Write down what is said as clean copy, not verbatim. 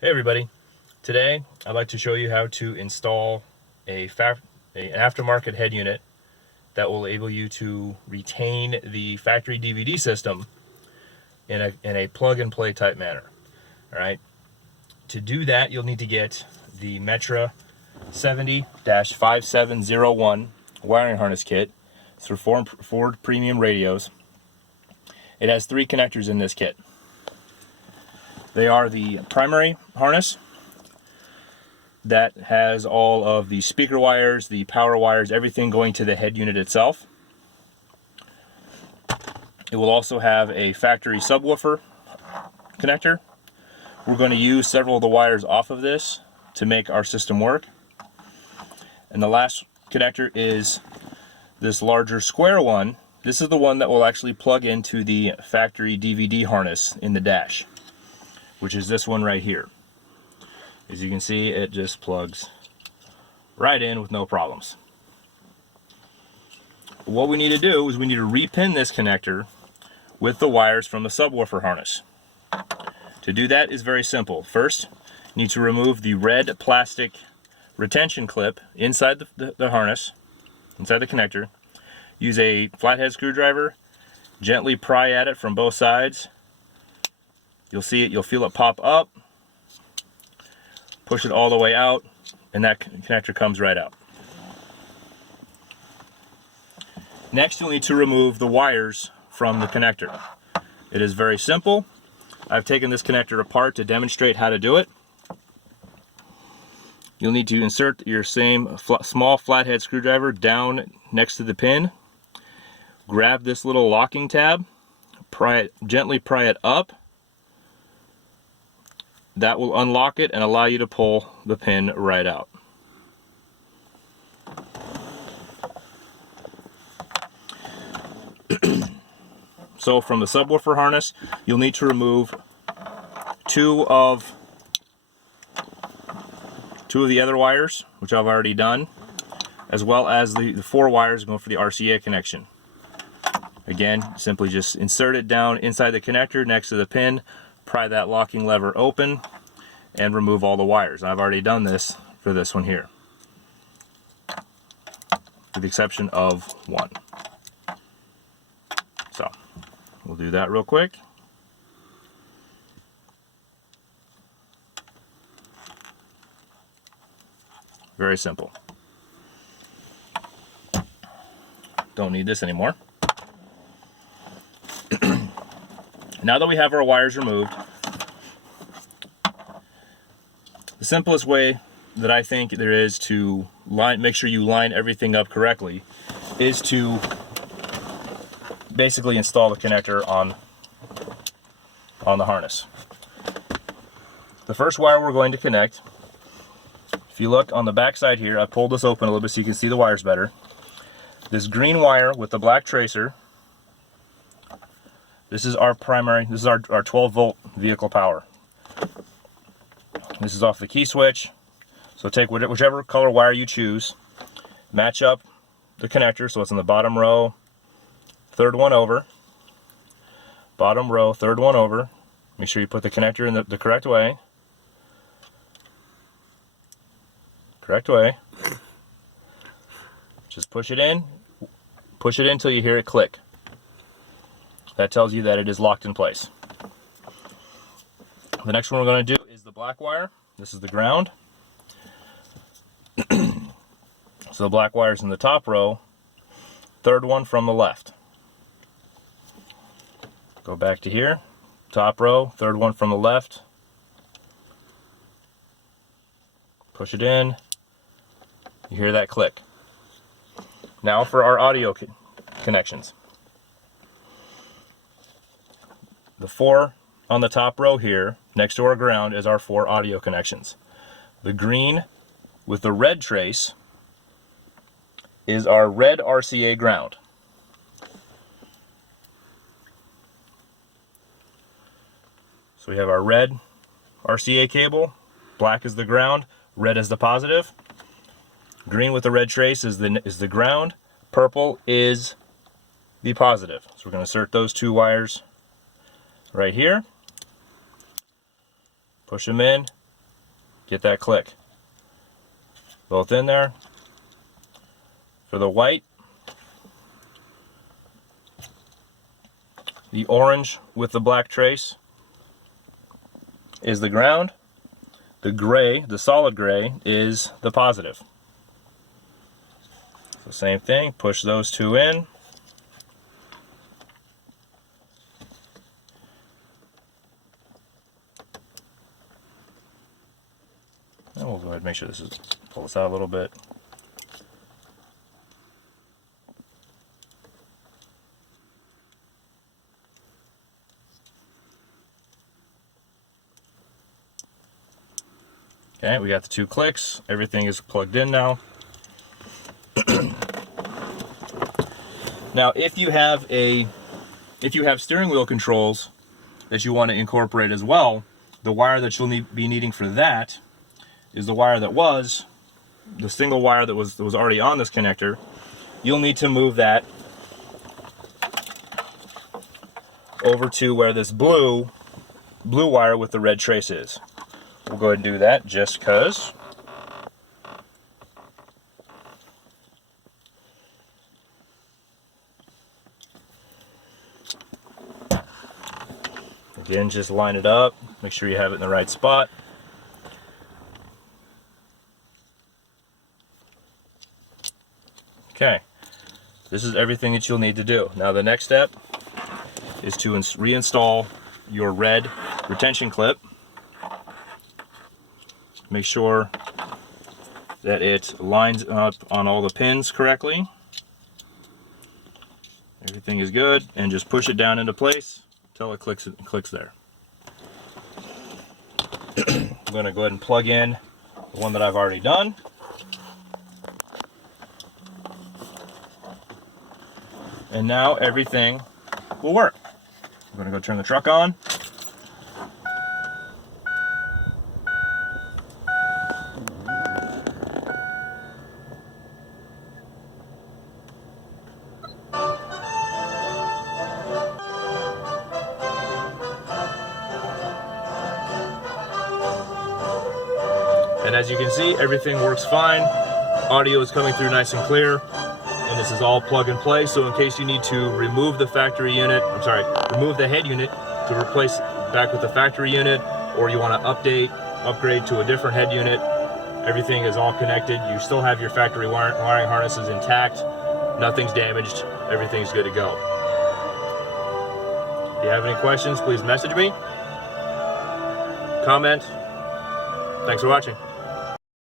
Hey everybody, today I'd like to show you how to install an aftermarket head unit that will enable you to retain the factory DVD system in a plug-and-play type manner. Alright, to do that you'll need to get the Metra 70-5701 wiring harness kit. It's for Ford premium radios. It has 3 connectors in this kit. They are the primary harness that has all of the speaker wires, the power wires, everything going to the head unit itself. It will also have a factory subwoofer connector. We're going to use several of the wires off of this to make our system work. And the last connector is this larger square one. This is the one that will actually plug into the factory DVD harness in the dash, which is this one right here. As you can see, it just plugs right in with no problems. What we need to do is we need to repin this connector with the wires from the subwoofer harness. To do that is very simple. First, you need to remove the red plastic retention clip inside the harness, inside the connector. Use a flathead screwdriver, gently pry at it from both sides. You'll see it, you'll feel it pop up, push it all the way out, and that connector comes right out. Next, you'll need to remove the wires from the connector. It is very simple. I've taken this connector apart to demonstrate how to do it. You'll need to insert your same small flathead screwdriver down next to the pin. Grab this little locking tab, gently pry it up. That will unlock it and allow you to pull the pin right out. So from the subwoofer harness, you'll need to remove two of the other wires, which I've already done, as well as the 4 wires going for the RCA connection. Again, simply just insert it down inside the connector next to the pin, pry that locking lever open, and remove all the wires. I've already done this for this one here, with the exception of one. So, we'll do that real quick. Very simple. Don't need this anymore. Now that we have our wires removed, the simplest way that I think there is to make sure you line everything up correctly is to basically install the connector on the harness. The first wire we're going to connect, if you look on the back side here, I pulled this open a little bit so you can see the wires better. This green wire with the black tracer, this is our primary, this is our 12 volt vehicle power. This is off the key switch, so take whichever color wire you choose, match up the connector so it's in the bottom row, third one over, bottom row, third one over. Make sure you put the connector in the correct way. Correct way. Just push it in until you hear it click. That tells you that it is locked in place. The next one we're going to do is the black wire. This is the ground. So the black wire is in the top row, third one from the left. Go back to here, top row, third one from the left. Push it in. You hear that click. Now for our audio connections. The 4 on the top row here, next to our ground, is our 4 audio connections. The green with the red trace is our red RCA ground. So we have our red RCA cable, black is the ground, red is the positive. Green with the red trace is the ground, purple is the positive. So we're going to insert those 2 wires right here. Push them in, Get that click. Both in there. For the white, the orange with the black trace is the ground. The gray, the solid gray, is the positive. So same thing, push those two in. And we'll go ahead and make sure this is, pull this out a little bit. Okay, we got the two clicks. Everything is plugged in now. Now, if you have steering wheel controls that you want to incorporate as well, the wire that you'll be needing for that is the wire that was the single wire that was already on this connector. You'll need to move that over to where this blue wire with the red trace is. We'll go ahead and do that just because. Again, just line it up, make sure you have it in the right spot. Okay, this is everything that you'll need to do. Now the next step is to reinstall your red retention clip. Make sure that it lines up on all the pins correctly. Everything is good, and just push it down into place until it clicks there. I'm going to go ahead and plug in the one that I've already done. And now everything will work. I'm going to go turn the truck on. And as you can see, everything works fine. Audio is coming through nice and clear. And this is all plug and play, so in case you need to remove the factory unit, remove the head unit to replace back with the factory unit, or you want to upgrade to a different head unit, everything is all connected. You still have your factory wiring harnesses intact. Nothing's damaged. Everything's good to go. If you have any questions, please message me. Comment. Thanks for watching.